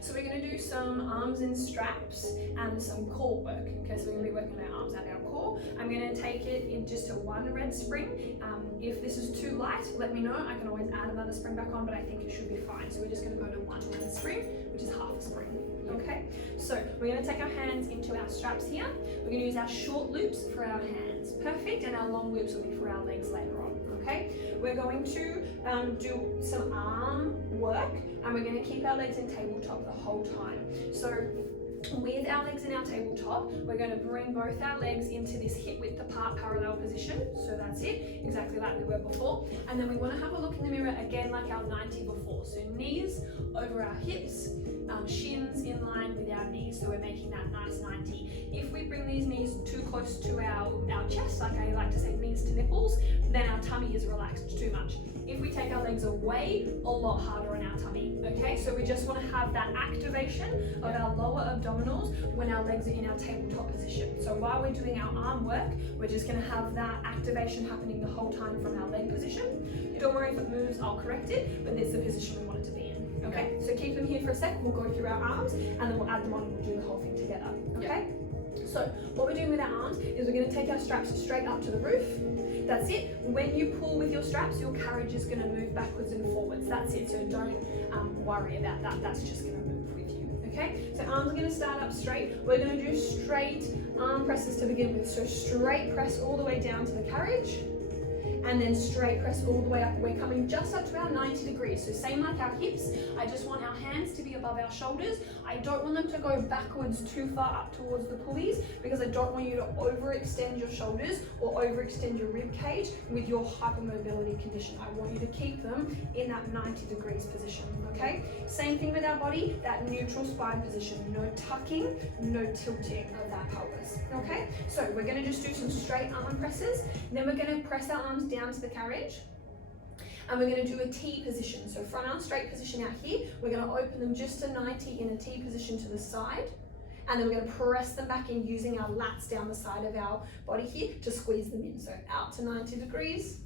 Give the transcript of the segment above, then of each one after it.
so we're going to do some arms in straps and some core work. Okay, so we're going to be working our arms and our core. I'm going to take it in just a 1 red spring. If this is too light, let me know. I can always add another spring back on, but I think it should be fine. So we're just going to go to 1 red spring, which is half a spring. Okay, so we're going to take our hands into our straps here. We're going to use our short loops for our hands. Perfect, and our long loops will be for our legs later on. Okay, we're going to do some arm work, and we're going to keep our legs in tabletop the whole time. So with our legs in our tabletop, we're going to bring both our legs into this hip width apart parallel position. So that's it, exactly like we were before. And then we want to have a look in the mirror again like our 90 before. So knees over our hips, shins in line with our knees. So we're making that nice 90. If we bring these knees too close to our chest, like I like to say knees to nipples, then our tummy is relaxed too much. If we take our legs away, a lot harder on our tummy, okay? So we just want to have that activation of our lower abdominals when our legs are in our tabletop position. So while we're doing our arm work, we're just going to have that activation happening the whole time from our leg position. Don't worry if it moves, I'll correct it, but it's the position we want it to be in, okay? So keep them here for a sec, we'll go through our arms, and then we'll add them on and we'll do the whole thing together, okay? So what we're doing with our arms is we're going to take our straps straight up to the roof. That's it. When you pull with your straps, your carriage is going to move backwards and forwards. That's it. So don't worry about that. That's just going to move with you. Okay? So arms are going to start up straight. We're going to do straight arm presses to begin with. So straight press all the way down to the carriage. And then straight press all the way up. We're coming just up to our 90 degrees. So same like our hips, I just want our hands to be above our shoulders. I don't want them to go backwards too far up towards the pulleys because I don't want you to overextend your shoulders or overextend your rib cage with your hypermobility condition. I want you to keep them in that 90 degrees position, okay? Same thing with our body, that neutral spine position. No tucking, no tilting of that pelvis, okay? So we're gonna just do some straight arm presses. Then we're gonna press our arms down to the carriage, and we're going to do a T position. So front arm straight position out here, we're going to open them just to 90 in a T position to the side, and then we're going to press them back in using our lats down the side of our body here to squeeze them in. So out to 90 degrees,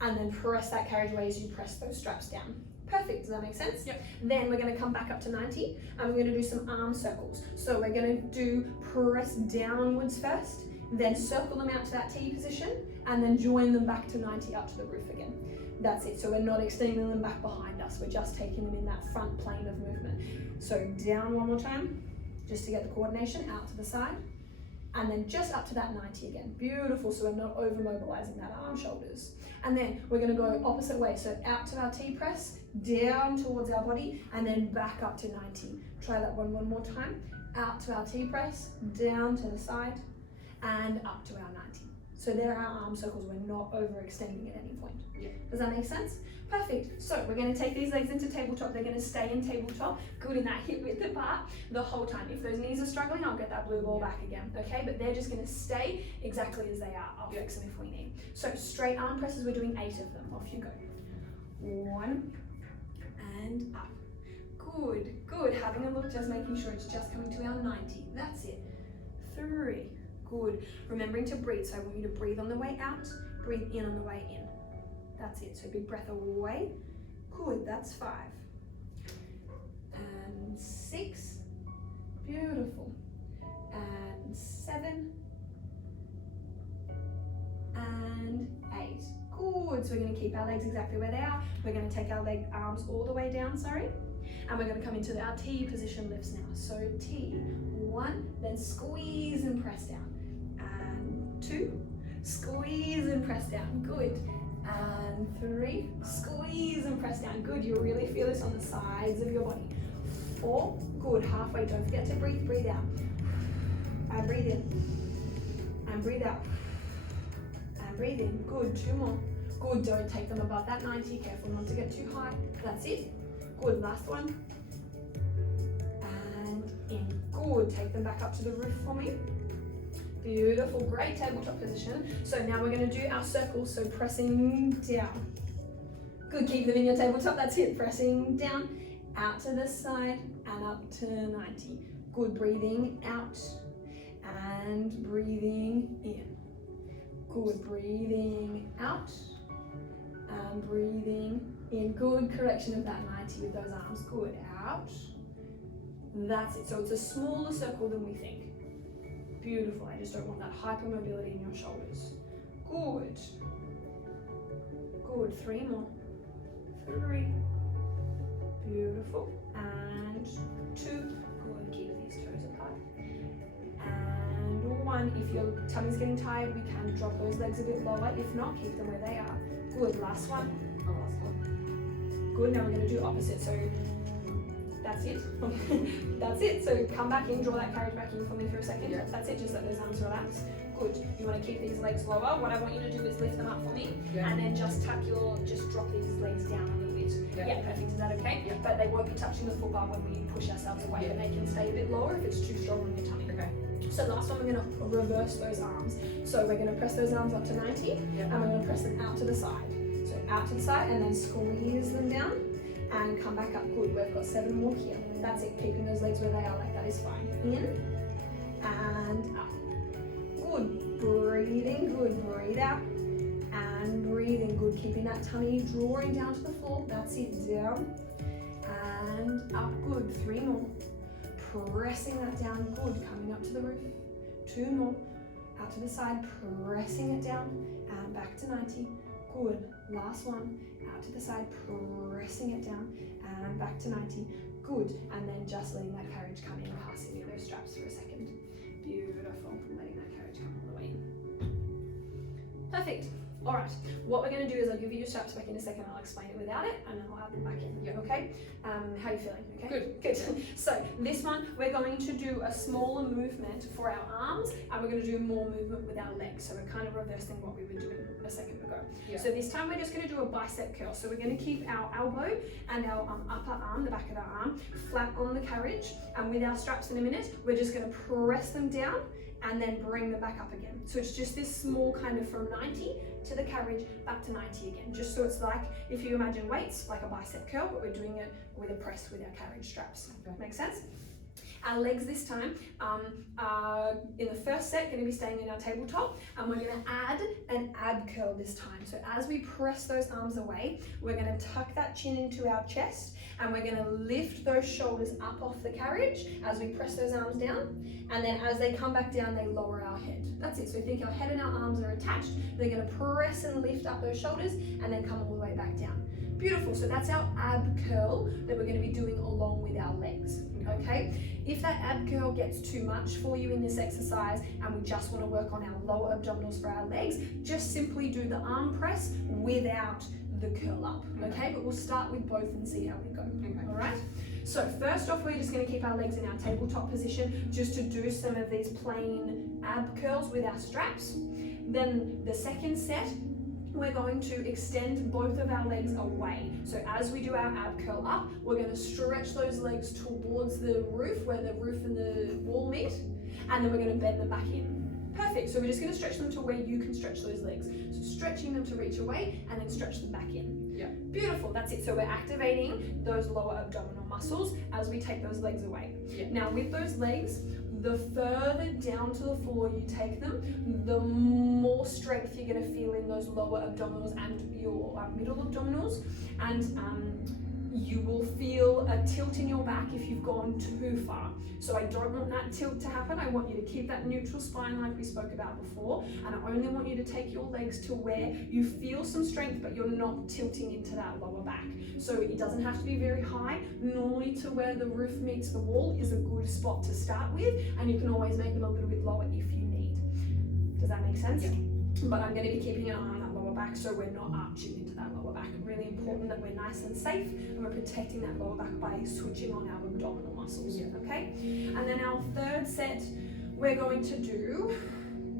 and then press that carriageway as you press those straps down. Perfect, does that make sense? Yep. Then we're going to come back up to 90, and we're going to do some arm circles. So we're going to do press downwards first, then circle them out to that T position, and then join them back to 90 up to the roof again. That's it. So we're not extending them back behind us. We're just taking them in that front plane of movement. So down one more time, just to get the coordination, out to the side, and then just up to that 90 again. Beautiful. So we're not over mobilizing that arm shoulders. And then we're going to go opposite way. So out to our T press, down towards our body, and then back up to 90. Try that one more time. Out to our T press, down to the side, and up to our 90. So there are our arm circles. We're not overextending at any point. Yeah. Does that make sense? Perfect. So we're going to take these legs into tabletop. They're going to stay in tabletop. Good in that hip width apart the whole time. If those knees are struggling, I'll get that blue ball back again. Okay, but they're just going to stay exactly as they are. I'll fix them if we need. So straight arm presses, we're doing 8 of them. Off you go. 1 and up. Good, good. Having a look, just making sure it's just coming to our 90. That's it. 3. Good. Remembering to breathe. So I want you to breathe on the way out, breathe in on the way in. That's it. So big breath away. Good. That's 5. And 6. Beautiful. And 7. And 8. Good. So we're going to keep our legs exactly where they are. We're going to take our arms all the way down, and we're going to come into our T position lifts now. So T, 1, then squeeze and press down. And 2, squeeze and press down. Good. And 3, squeeze and press down. Good. You'll really feel this on the sides of your body. 4, good. Halfway. Don't forget to breathe. Breathe out. And breathe in. And breathe out. And breathe in. Good. 2 more. Good. Don't take them above that 90. Careful not to get too high. That's it. Good. Last one. And in. Good. Take them back up to the roof for me. Beautiful. Great tabletop position. So now we're going to do our circles. So pressing down. Good. Keep them in your tabletop. That's it. Pressing down. Out to the side and up to 90. Good. Breathing out and breathing in. Good. Breathing out and breathing in. Good. Correction of that 90 with those arms. Good. Out That's it. So it's a smaller circle than we think. Beautiful. I just don't want that hypermobility in your shoulders. Good. Good. 3 more. 3. Beautiful. And 2. Good. Keep these toes apart. And 1. If your tummy's getting tired, we can drop those legs a bit lower. If not, keep them where they are. Good. Last one. Last one. Good. Now we're going to do opposite. So that's it. That's it. So come back in, draw that carriage back in for me for a second. Yeah. That's it. Just let those arms relax. Good. You want to keep these legs lower. What I want you to do is lift them up for me, and then just drop these legs down a little bit. Yeah, perfect. Is that okay? Yeah. But they won't be touching the full bar when we push ourselves away, and they can stay a bit lower if it's too strong on your tummy. Okay. So last one, we're going to reverse those arms. So we're going to press those arms up to 90, and we're going to press them out to the side. So out to the side, and then squeeze them down, and come back up. Good. We've got 7 more here. That's it. Keeping those legs where they are, like that is fine. In and up. Good. Breathing. Good. Breathe out and breathing. Good. Keeping that tummy drawing down to the floor. That's it. Down and up. Good. 3 more. Pressing that down. Good. Coming up to the roof. 2 more. Out to the side. Pressing it down and back to 90. Good. Last one. Out to the side. Pressing it down and back to 90. Good. And then just letting that carriage come in, passing the other straps for a second. Beautiful. Letting that carriage come all the way in. Perfect. All right. What we're going to do is I'll give you your straps back in a second. I'll explain it without it, and then I'll add them back in. Yeah. Okay. How are you feeling? Okay. Good. Good. So this one, we're going to do a smaller movement for our arms, and we're going to do more movement with our legs. So we're kind of reversing what we were doing a second ago. Yeah. So this time we're just going to do a bicep curl. So we're going to keep our elbow and our upper arm, the back of our arm, flat on the carriage, and with our straps in a minute, we're just going to press them down and then bring them back up again. So it's just this small kind of from 90 to the carriage back to 90 again. Just so it's like, if you imagine weights, like a bicep curl, but we're doing it with a press with our carriage straps. Okay. Make sense? Our legs this time are in the first set going to be staying in our tabletop, and we're going to add an ab curl this time. So as we press those arms away, we're going to tuck that chin into our chest, and we're going to lift those shoulders up off the carriage as we press those arms down, and then as they come back down, they lower our head. That's it. So think our head and our arms are attached. They're going to press and lift up those shoulders and then come all the way back down. Beautiful. So that's our ab curl that we're going to be doing along with our legs. Okay, if that ab curl gets too much for you in this exercise and we just want to work on our lower abdominals for our legs, just simply do the arm press without the curl up. Okay, but we'll start with both and see how we go. Okay. All right. So first off, we're just going to keep our legs in our tabletop position just to do some of these plain ab curls with our straps. Then the second set, we're going to extend both of our legs away. So as we do our ab curl up, we're going to stretch those legs towards the roof, where the roof and the wall meet, and then we're going to bend them back in. Perfect. So we're just going to stretch them to where you can stretch those legs. So stretching them to reach away and then stretch them back in. Yeah. Beautiful. That's it. So we're activating those lower abdominal muscles as we take those legs away. Yeah. Now with those legs, the further down to the floor you take them, the more strength you're going to feel in those lower abdominals and your middle abdominals, and you will feel a tilt in your back if you've gone too far. So I don't want that tilt to happen. I want you to keep that neutral spine like we spoke about before, and I only want you to take your legs to where you feel some strength but you're not tilting into that lower back. So it doesn't have to be very high. Normally to where the roof meets the wall is a good spot to start with, and you can always make them a little bit lower if you need. Does that make sense? Yeah. But I'm going to be keeping an eye on that lower back so we're not arching into that lower back. Really important that we're nice and safe and we're protecting that lower back by switching on our abdominal muscles. Yeah. Okay? And then our third set we're going to do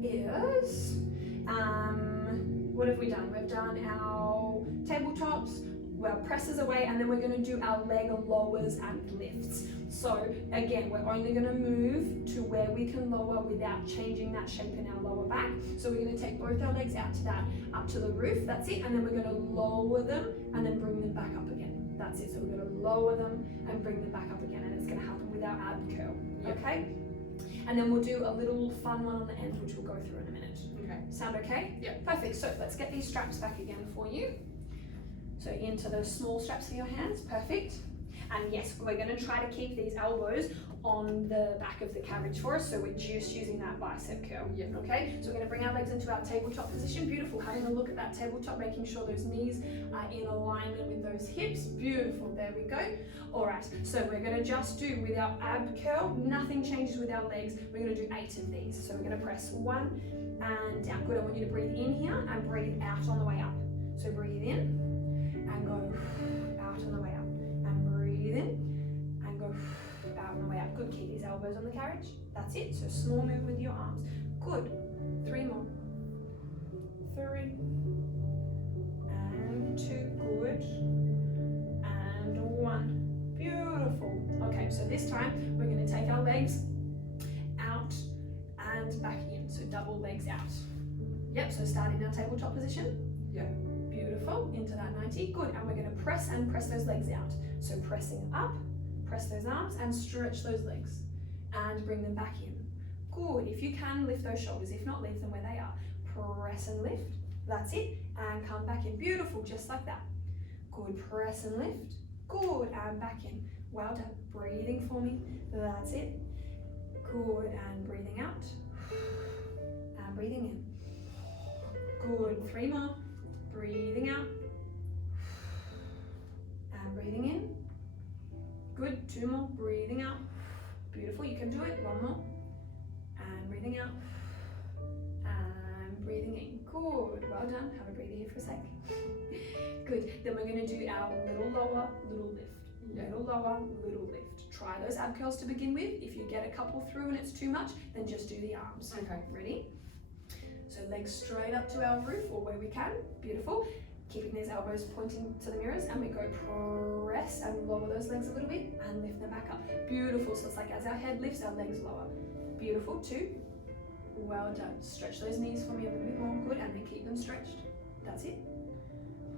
is, what have we done? We've done our tabletops, our presses away, and then we're going to do our leg lowers and lifts. So again, we're only going to move to where we can lower without changing that shape in our lower back. So we're going to take both our legs out to that, up to the roof, that's it, and then we're going to lower them and then bring them back up again. That's it. So we're going to lower them and bring them back up again, and it's going to happen with our ab curl. Yep. Okay? And then we'll do a little fun one on the end, which we'll go through in a minute. Okay. Sound okay? Yeah. Perfect. So let's get these straps back again for you. So into those small straps in your hands. Perfect. And yes, we're going to try to keep these elbows on the back of the carriage for us, so we're just using that bicep curl. Yeah. Okay, so we're going to bring our legs into our tabletop position. Beautiful. Having a look at that tabletop, making sure those knees are in alignment with those hips. Beautiful. There we go. All right, so we're going to just do with our ab curl, nothing changes with our legs. We're going to do 8 of these. So we're going to press 1 and down. Good. I want you to breathe in here and breathe out on the way up. So breathe in and go out on the way up, and breathe in and go out on the way up. Good. Keep these elbows on the carriage. That's it. So small move with your arms. Good. 3 more. 3 and 2. Good. And 1. Beautiful. Okay, so this time we're going to take our legs out and back in. So double legs out. Yep, so start in our tabletop position. Yeah. Beautiful. Into that 90. Good. And we're going to press and press those legs out. So pressing up, press those arms and stretch those legs. And bring them back in. Good. If you can, lift those shoulders. If not, leave them where they are. Press and lift. That's it. And come back in. Beautiful. Just like that. Good. Press and lift. Good. And back in. Well done. Breathing for me. That's it. Good. And breathing out. And breathing in. Good. 3 more. Breathing out. And breathing in. Good. 2 more. Breathing out. Beautiful. You can do it. 1 more. And breathing out. And breathing in. Good. Well done. Have a breather here for a sec. Good. Then we're going to do our little lower, little lift. Little lower, little lift. Try those ab curls to begin with. If you get a couple through and it's too much, then just do the arms. Okay. Ready? So legs straight up to our roof or where we can. Beautiful. Keeping these elbows pointing to the mirrors, and we go press and lower those legs a little bit and lift them back up. Beautiful. So it's like as our head lifts, our legs lower. Beautiful. 2. Well done. Stretch those knees for me a little bit more. Good. And then keep them stretched. That's it.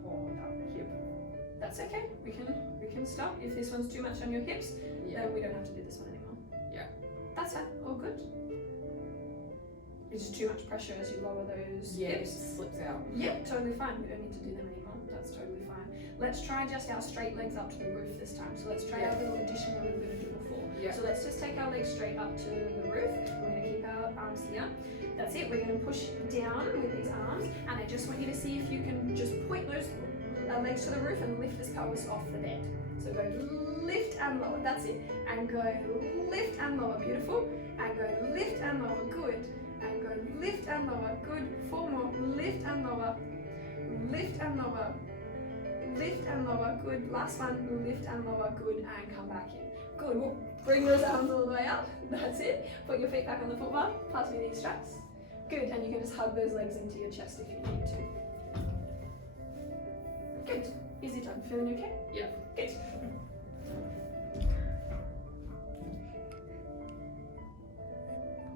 Oh, that hip. That's okay. We can stop. If this one's too much on your hips, then we don't have to do this one anymore. Yeah. That's fine. All good. It's just too much pressure as you lower those hips. It slips out. Yep, totally fine. We don't need to do them anymore. That's totally fine. Let's try just our straight legs up to the roof this time. So let's try our little addition that we were going to do before. Yeah. So let's just take our legs straight up to the roof. We're going to keep our arms here. That's it. We're going to push down with these arms, and I just want you to see if you can just point those legs to the roof and lift this pelvis off the bed. So go lift and lower. That's it. And go lift and lower. Beautiful. And go lift and lower. Good. And go lift and lower. Good. 4 more. Lift and lower. Lift and lower. Lift and lower. Good. Last one. Lift and lower. Good. And come back in. Good. We'll bring those arms all the way up. That's it. Put your feet back on the foot bar. Pass me these straps. Good. And you can just hug those legs into your chest if you need to. Good. Easy done. Feeling okay? Yeah. Good.